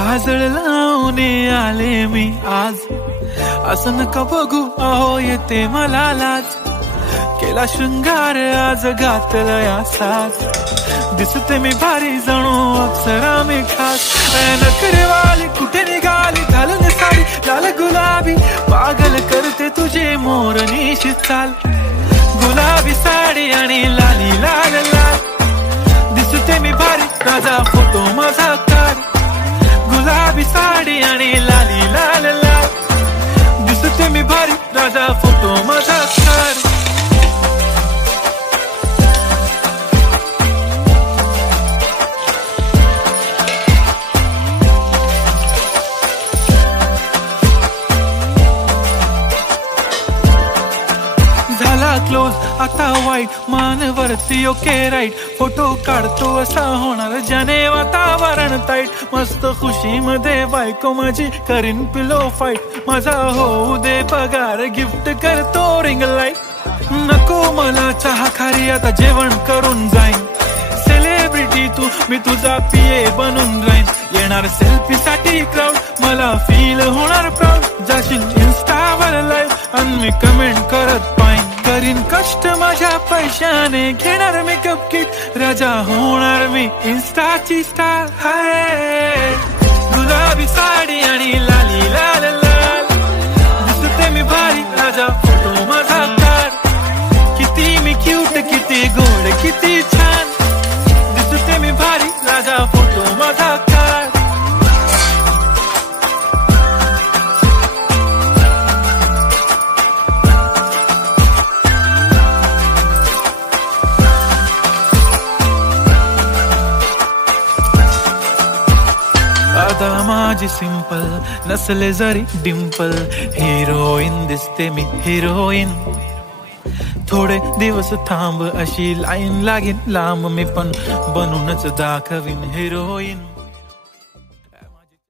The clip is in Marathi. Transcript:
काजळ लावून आले मी आज, असं नका बघू अहो येते मला लाज. केला शृंगार आज घातला या साज, दिसते मी भारी जणू अप्सरा मी खास. नखरेवाली कुठे निघाली घालून साडी लाल गुलाबी, पागल करते तुझे मोरनीशी चाल. गुलाबी साडी आणि लाली लाल लाल, दिसते मी भारी राजा फोटो माझा काढ. गुलाबी साडी आणि लाली लाल लाल, दिसते मी भारी राजा फोटो माझा काढ. झाला क्लोज आता वाईट, मानवरती ओके राईट. फोटो काढतो असा होणार ज्याने वातावरण ताईट. मस्त खुशी मध्ये बायको माझी करीन पिलो फाईट. माझा होऊ दे पगार गिफ्ट करतो रिंग लाईट. नको मला चहा खारी आता जेवण करून जाईन. सेलिब्रिटी तू मी तुझा पिये बनून राहीन. येणार सेल्फी साठी क्राऊड मला फील होणार प्राऊड. जाशील इन्स्टावर लाईव्ह आणि मी कमेंट करत पाईन. करीन कष्ट माझ्या पैशाने घेणार मेकअप किट. राजा होणार मी इन्स्टाची स्टार. हाय गुलाबी साडी आणि लाली लाल लाल, दिसते मी भारी राजा फोटो माझा काढ. किती मी क्यूट किती गोड किती छान, दिसते मी भारी राजा फोटो माझा काढ. आता माझी सिंपल नसले जरी डिंपल, हिरोईन दिसते मी हिरोईन. थोडे दिवस थांब अशी लाईन लागेल लांब, मी पण बनूनच दाखवीन हिरोईन.